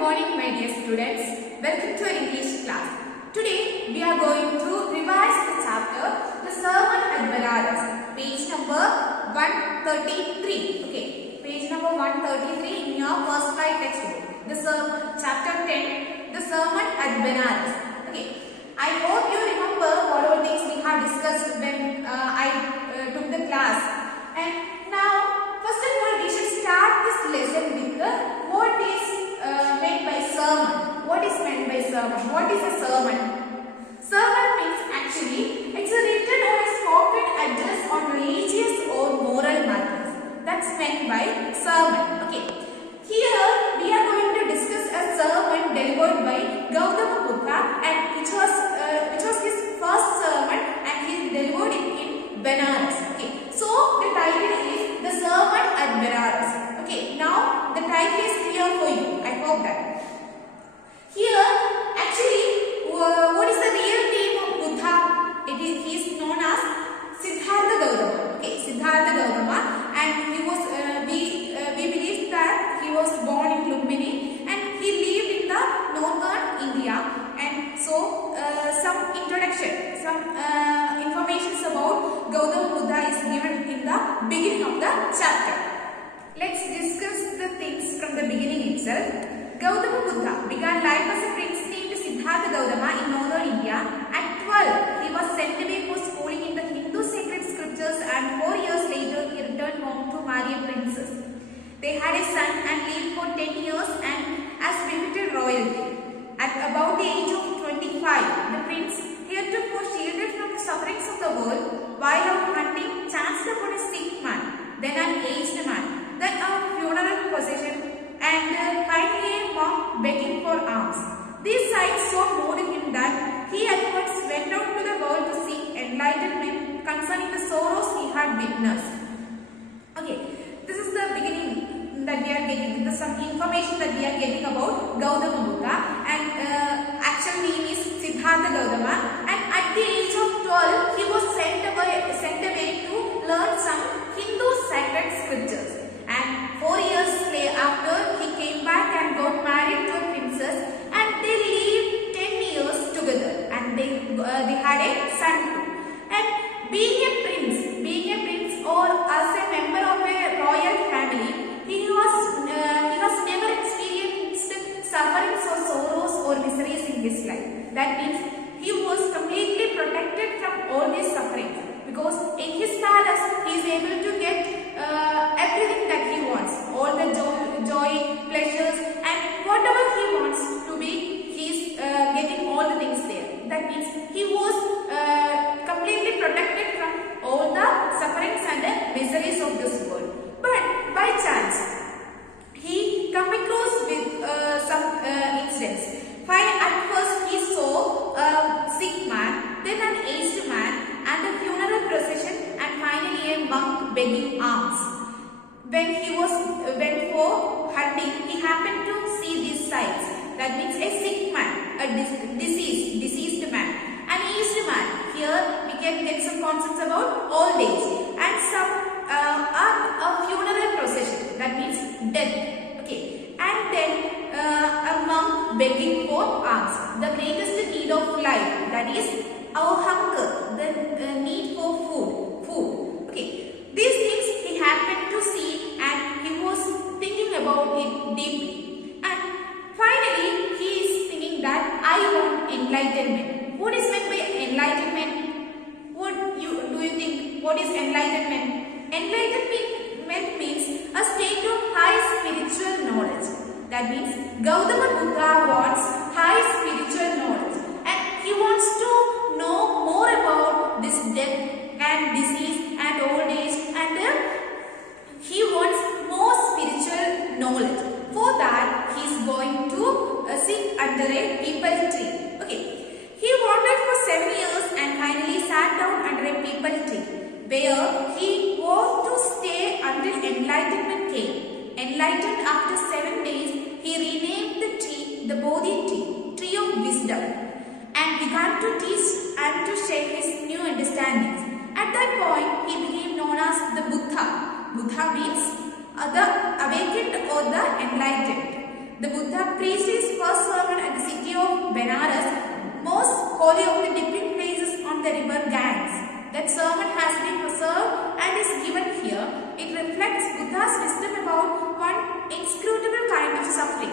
morning, my dear students. Welcome to our English class. Today we are going to revise the chapter The Sermon at Benares, page number 133. Okay, page number 133 in your first slide textbook. The sermon, chapter 10, The Sermon at Benares. Okay, I hope you remember what all things we have discussed when I took the class. And now, first of all, we should start this lesson with the what is meant by sermon. What is meant by sermon? What is a sermon? Sermon means actually it's a written or a spoken address on religious or moral matters. That's meant by sermon. Okay. Here we are going to discuss a sermon delivered by Gautama Buddha, and which was his first sermon, and he delivered it in Benares. Okay. So the title is The Sermon at Benares. Okay. Now the title is clear for you. I hope that. Here, actually, what is the real name of Buddha? He is known as Siddhartha Gautama. Okay, Siddhartha Gautama, and he was we believe that he was born in Lumbini, and he lived in the northern India. And so, some introduction, some information about Gautama Buddha is given in the beginning of the chapter. Let's discuss the things from the beginning itself. Gautama Buddha began life as a prince named Siddhartha Gautama in northern India. At 12, he was sent away for schooling in the Hindu sacred scriptures, and 4 years later he returned home to marry a princess. They had a son and lived for 10 years and as befitted royalty. At about the age of 25, the prince, heretofore shielded from the sufferings of the world, while out hunting, chanced upon a sick man, then an aged man, then a funeral procession, and finally a monk begging for alms. These sights so moved him that he at once went out to the world to seek enlightenment concerning the sorrows he had witnessed. Okay, this is the beginning that we are getting, some information that we are getting about Gautama Buddha, and actual name is Siddhartha Gautama, and at the age of 12 he was sent away to learn some Hindu sacred scriptures. And 4 years after, he came back and got married to a princess, and they lived 10 years together, and they had a son too. And being a prince or as a member of a royal family, he has never experienced sufferings or sorrows or miseries in his life. That means he was completely protected from all these sufferings, because in his palace he is able to get everything that he wants, all the joy, pleasures, and whatever he wants to be, he is getting all the things there. That means he was completely protected from all the sufferings and the miseries of this world. But by chance, he come across with some incidents. At first he saw a sick man, then an aged man, and a funeral procession, and finally a monk begging alms. When he went for hunting, he happened to see these sights. That means a sick man, a deceased man, an aged man. Here we can get some concepts about old age, and a funeral procession. That means death. Okay, and then a monk begging for alms. The greatest need of life, that is our hunger, the need for food. Okay, these things he happened to see, and he was thinking about it deeply. And finally, he is thinking that I want enlightenment. What is meant by enlightenment? Do you think? What is enlightenment? Enlightenment means a state of high spiritual knowledge. That means Gautama Buddha wants high spiritual knowledge, and he wants to know more about this death and disease and old age, and he wants more spiritual knowledge. For that, he is going to sit under a peepal tree. Okay, he wandered for 7 years and finally sat down under a peepal tree, where he was to stay until enlightenment came. Enlightened after 7 days, he renamed the tree the Bodhi tree of wisdom, and began to teach and to share his new understandings. At that point, he became known as the Buddha. Buddha means the awakened or the enlightened. The Buddha preached his first sermon at the city of Benares, most holy of the dipping places on the river Ganges. That sermon has been preserved and is given here. It reflects Buddha's wisdom about one inscrutable kind of suffering.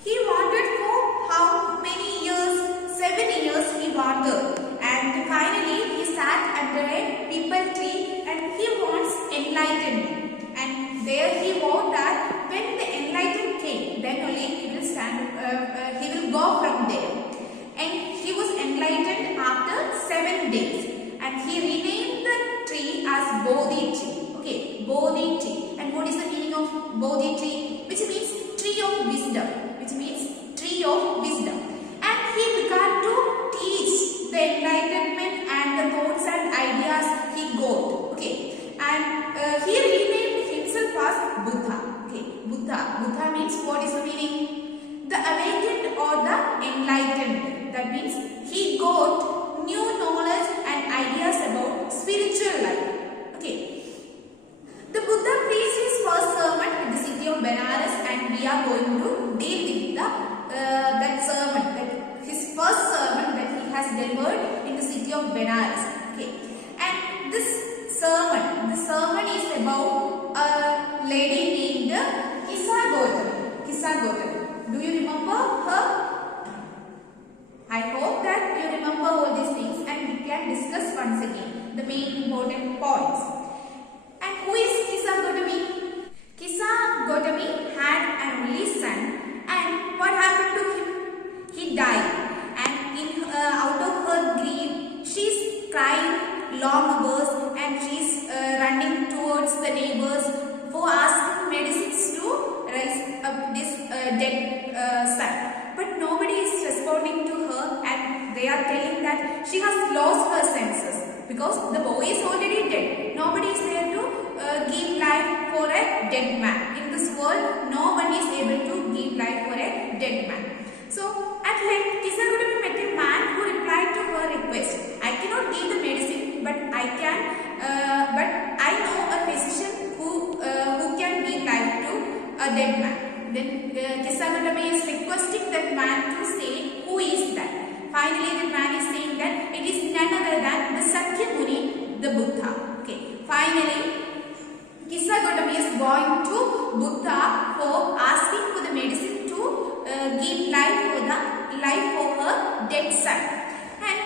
He wandered for how many years? 7 years he wandered, and finally he sat under a peepal tree and he wants enlightenment. And there he vowed that when the enlightenment came, then only he will he will go from there. And he was enlightened after 7 days. And he renamed the tree as Bodhi tree. Okay, Bodhi tree. And what is the meaning of Bodhi tree? Which means tree of wisdom. Which means tree of wisdom. And he began to teach the enlightenment and the thoughts and ideas he got. Okay, and he renamed himself as Buddha. Okay, Buddha. Buddha means what is the meaning? The awakened or the enlightened. That means he got new knowledge and ideas about spiritual life. Okay. The Buddha preached his first sermon at the city of Benares, and we are going to deal with that sermon, his first sermon that he has delivered in the city of Benares. Okay. And this sermon, the sermon is about a lady named Kissa Gautami. Kissa Gautami. Do you remember her? I hope that you remember all these things and we can discuss once again the main important points. And who is Kissa Gautami? Kissa Gautami had an only son, and what happened to him? He died, and out of her grief, she's crying long hours and she's running towards the neighbors for asking medicines to raise up this dead son. But nobody is responding to her, and they are telling that she has lost her senses because the boy is already dead. Nobody is there to give life for a dead man. In this world, no one is able to give life for a dead man. So at length, Kissa Gautami met a man who replied to her request. I cannot give the medicine, but I know a physician who can give life to a dead man. Then Kissa Gautami is requesting that man to say who is that. Finally, the man is saying that it is none other than the Sakya Muni, the Buddha. Okay. Finally, Kissa Gautami is going to Buddha for asking for the medicine to give life for her dead son. And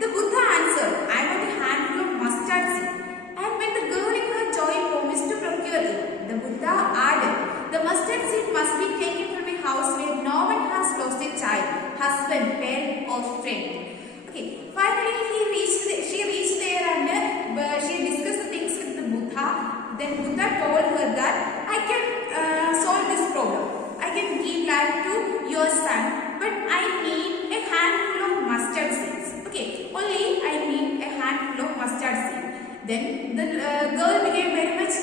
the Buddha answered, I want a handful of mustard seed. And when the girl in her joy promised to procure it, the Buddha added, the mustard seed must be taken from a house where no one has lost a child, husband, parent or friend. Okay. Finally, she reached there and she discussed the things with the Buddha. Then Buddha told her that I can solve this problem. I can give life to your son, but I need a handful of mustard seeds. Okay, only I need a handful of mustard seeds. Then the girl became very much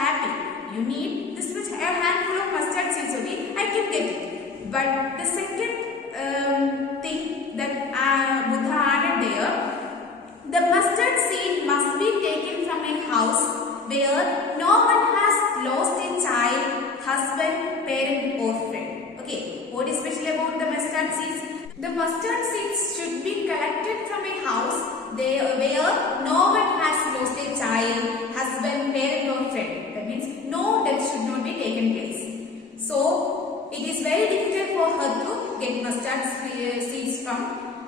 happy. You need this much a handful of mustard seeds only. I can get it. But the second thing that Buddha added there, the mustard seed must be taken from a house where no one has lost a child, husband, parent or friend. Okay, what is special about the mustard seeds? The mustard seeds should be collected from a house where no one has lost a child, husband, parent or friend. That means no death should not be taken place. So, it is very difficult for her to get mustard seeds from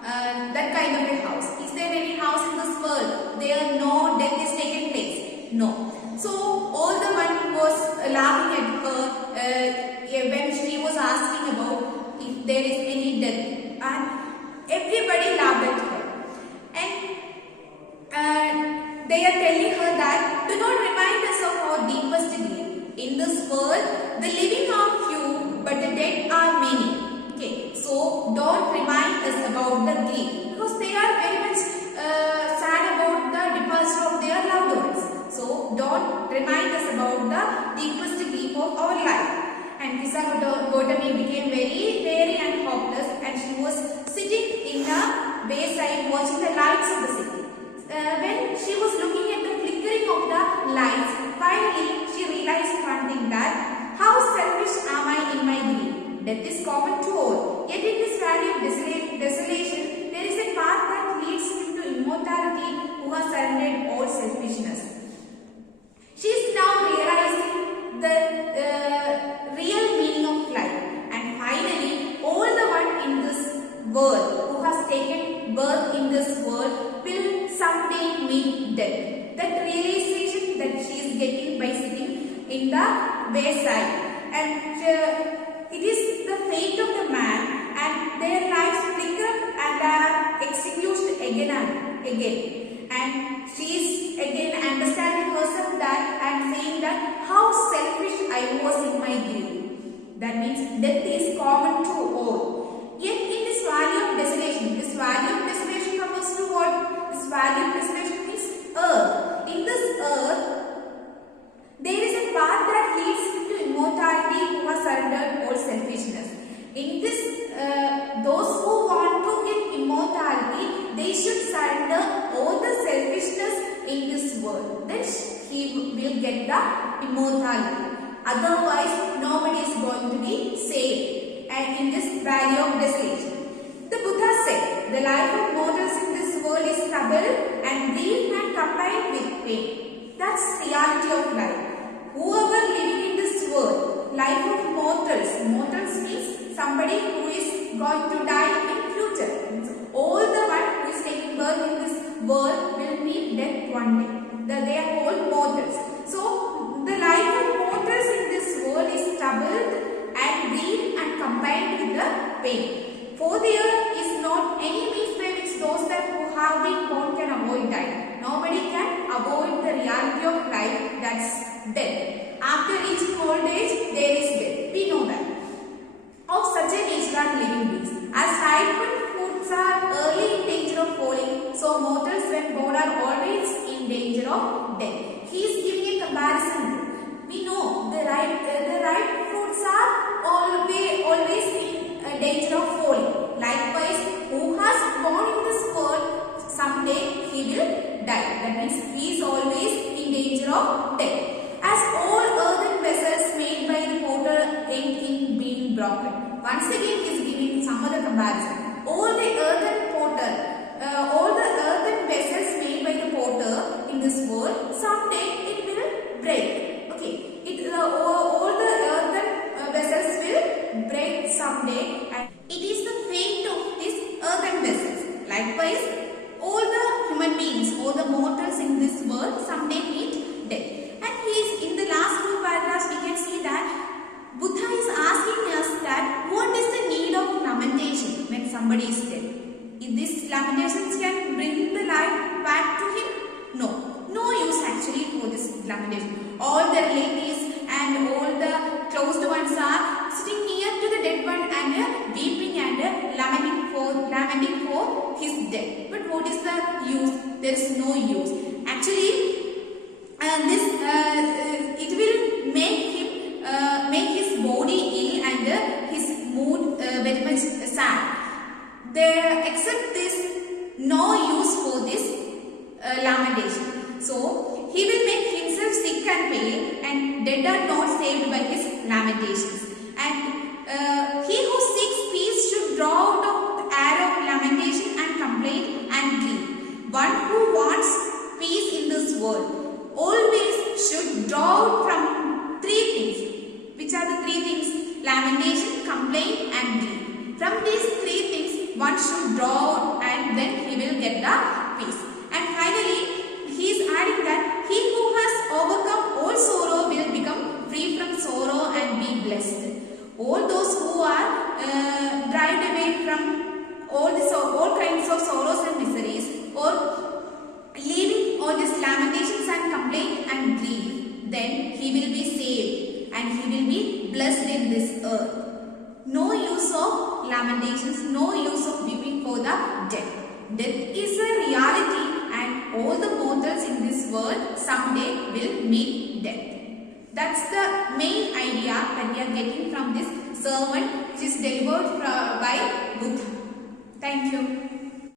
that kind of a house. Is there any house in this world where no death is taken place? No. So all the one was laughing at her when she was asking about if there is any death, and everybody laughed at her. And they are telling her that do not remind us of our deepest grief. In this world, the living are few, but the dead are many. Okay, so don't remind us about the grief because they are very much sad about the departure of their loved ones. So don't remind us about the deepest grief of our life. And Kissa Gautami became very and hopeless, and she was sitting in the wayside watching the lights of the city. When she was looking at the flickering of the lights, finally she realized one thing, that how selfish am I in my grief. death is common to all. Yet in this valley of desolation, there is a path that leads him to immortality who has surrendered all selfishness. She is now realizing the real meaning of life, and finally all the one in this world who has taken birth in this world will someday meet death. That realization that she is getting by sitting in the wayside, and it is the fate of the man, and their lives flicker and are executed again and again. And she is again understanding herself that and saying that how selfish I was in my grief. That means death is common to all. Yet in this valley of desolation refers to what? This valley of desolation means earth. In this earth, there is a path that leads to immortality who has surrendered all selfishness. In this, those who want to get immortality, they should surrender all the selfishness in this world. Then he will get the immortality. Otherwise, nobody is going to be saved. And in this valley of desolation, the Buddha said, the life of mortals in this world is trouble and grief and combined with pain. That's reality of life. Whoever living in this world, life of mortals means somebody who is going to die in future. All the one who is taking birth in this world will meet death one day. They are called mortals. So the life of mortals in this world is troubled and grief and combined with the pain. For the earth is not any means by which those that who have been born can avoid dying. Nobody can avoid the reality of life, that's death. After reaching old age, there is death. We know that. Of such a nature are living beings. As ripened fruits are early in danger of falling, so mortals when born are always in danger of death. He is giving a comparison. We know the ripe fruits are always in danger of falling. Likewise, who has born in this world, someday he will die. That means he is always in danger of death. As all earthen vessels made by the potter end in being broken. Once again he is giving some other comparison. All the earthen vessels made by the potter in this world, someday it will break. Okay, all the earthen vessels will break someday, and it is the fate of these earthen vessels. Likewise, all the human beings, all the mortals in this world, someday meet death. In the last two paragraphs, we can see that Buddha is asking us that what is the need of lamentation when somebody is dead? If these lamentations can bring the life back to him? No use actually for this lamentation. All the relatives and all the closed ones are sitting near to the dead one and weeping and lamenting for his death. But what is the use? There is no use. Actually, it will make his body ill and his mood very much sad. Except this, no use for this lamentation. So he will make himself sick and pale, and dead are not saved by his lamentations. And he who seeks peace should draw out of the air of lamentation and complaint and grief. One who wants peace in this world always should draw out from three things. Which are the three things? Lamentation, complaint and grief. From these three things one should draw out, and then he will get the peace. And finally he is adding that he who has overcome all sorrow will become free from sorrow and be blessed. All those who are driven away from all kinds of sorrows and miseries, or leaving all these lamentations and complaint and grief, then he will be saved and he will be blessed in this earth. No use of lamentations, no use of weeping for the dead. Death is a reality, and all the mortals in this world someday will meet death. That's the main idea that we are getting from this sermon, which is delivered by Buddha. Thank you.